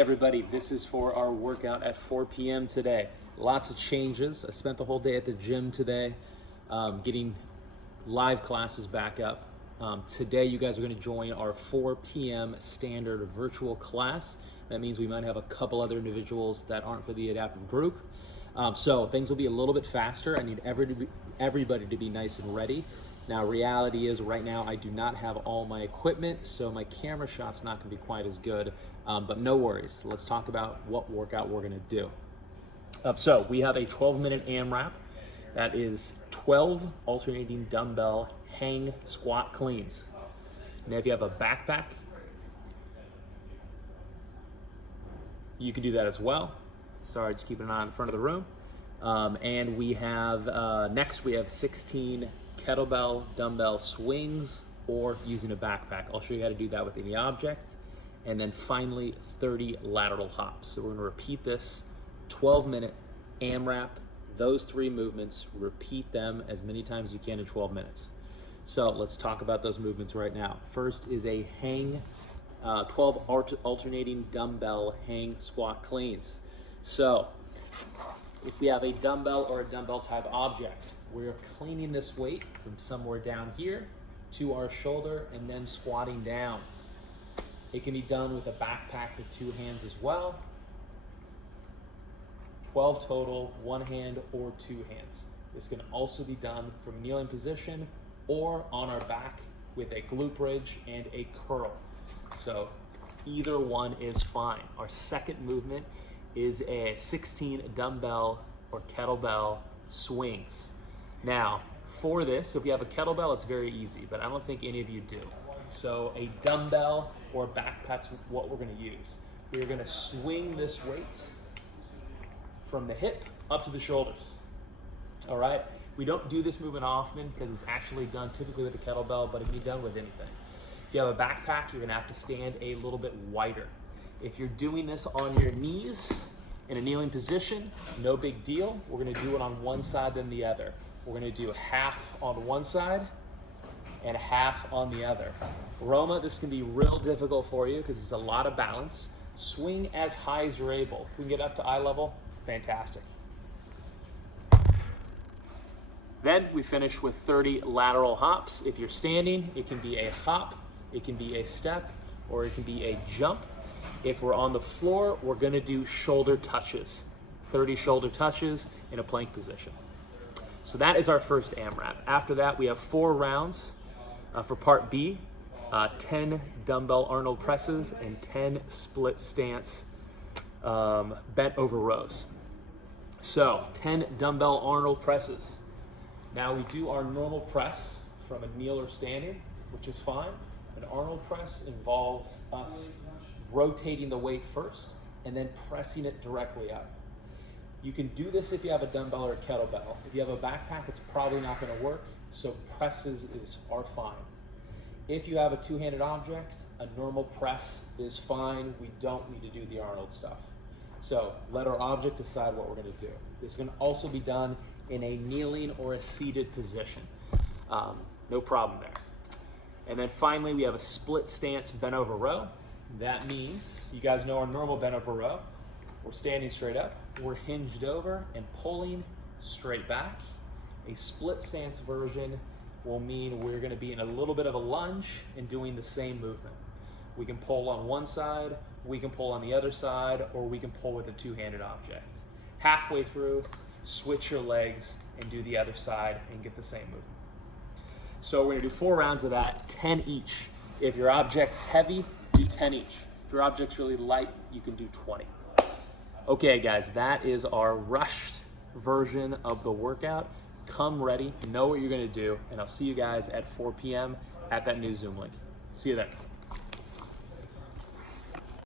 everybody, this is for our workout at 4 p.m. today. Lots of changes. I spent the whole day at the gym today, getting live classes back up. Today you guys are going to join our 4 p.m. standard virtual class. That means we might have a couple other individuals that aren't for the adaptive group. So things will be a little bit faster. I need everybody to be nice and ready. Now, reality is right now I do not have all my equipment, so my camera shot's not going to be quite as good, but no worries. Let's talk about what workout we're going to do. So we have a 12-minute AMRAP. That is 12 alternating dumbbell hang squat cleans. Now, if you have a backpack, you can do that as well. Sorry, just keeping an eye on the front of the room. And we have, next we have 16 kettlebell dumbbell swings or using a backpack. I'll show you how to do that with any object. And then finally, 30 lateral hops. So we're gonna repeat this 12-minute AMRAP, those 3 movements, repeat them as many times as you can in 12 minutes. So let's talk about those movements right now. First is a hang, 12 alternating dumbbell hang squat cleans. So if we have a dumbbell or a dumbbell type object, we're cleaning this weight from somewhere down here to our shoulder and then squatting down. It can be done with a backpack with 2 hands as well. 12 total, 1 hand or 2 hands. This can also be done from kneeling position or on our back with a glute bridge and a curl. So either one is fine. Our second movement is a 16 dumbbell or kettlebell swings. Now, for this, if you have a kettlebell, it's very easy, but I don't think any of you do. So a dumbbell or backpack's what we're gonna use. We're gonna swing this weight from the hip up to the shoulders, all right? We don't do this movement often because it's actually done typically with a kettlebell, but it can be done with anything. If you have a backpack, you're gonna have to stand a little bit wider. If you're doing this on your knees in a kneeling position, no big deal. We're gonna do it on one side then the other. We're gonna do half on one side and half on the other. Roma, this can be real difficult for you because it's a lot of balance. Swing as high as you're able. If we can get up to eye level, fantastic. Then we finish with 30 lateral hops. If you're standing, it can be a hop, it can be a step, or it can be a jump. If we're on the floor, we're gonna do shoulder touches. 30 shoulder touches in a plank position. So that is our first AMRAP. After that, we have 4 rounds for part B, 10 dumbbell Arnold presses and 10 split stance bent over rows. So 10 dumbbell Arnold presses. Now we do our normal press from a kneel or standing, which is fine. An Arnold press involves us rotating the weight first and then pressing it directly up. You can do this if you have a dumbbell or a kettlebell. If you have a backpack, it's probably not gonna work, so presses are fine. If you have a 2-handed object, a normal press is fine. We don't need to do the Arnold stuff. So let our object decide what we're gonna do. This can also be done in a kneeling or a seated position. No problem there. And then finally, we have a split stance bent over row. That means, you guys know our normal bent over row. We're standing straight up, we're hinged over and pulling straight back. A split stance version will mean we're gonna be in a little bit of a lunge and doing the same movement. We can pull on one side, we can pull on the other side, or we can pull with a 2-handed object. Halfway through, switch your legs and do the other side and get the same movement. So we're gonna do 4 rounds of that, 10 each. If your object's heavy, do 10 each. If your object's really light, you can do 20. Okay guys, that is our rushed version of the workout. Come ready, know what you're gonna do, and I'll see you guys at 4 p.m. at that new Zoom link. See you then.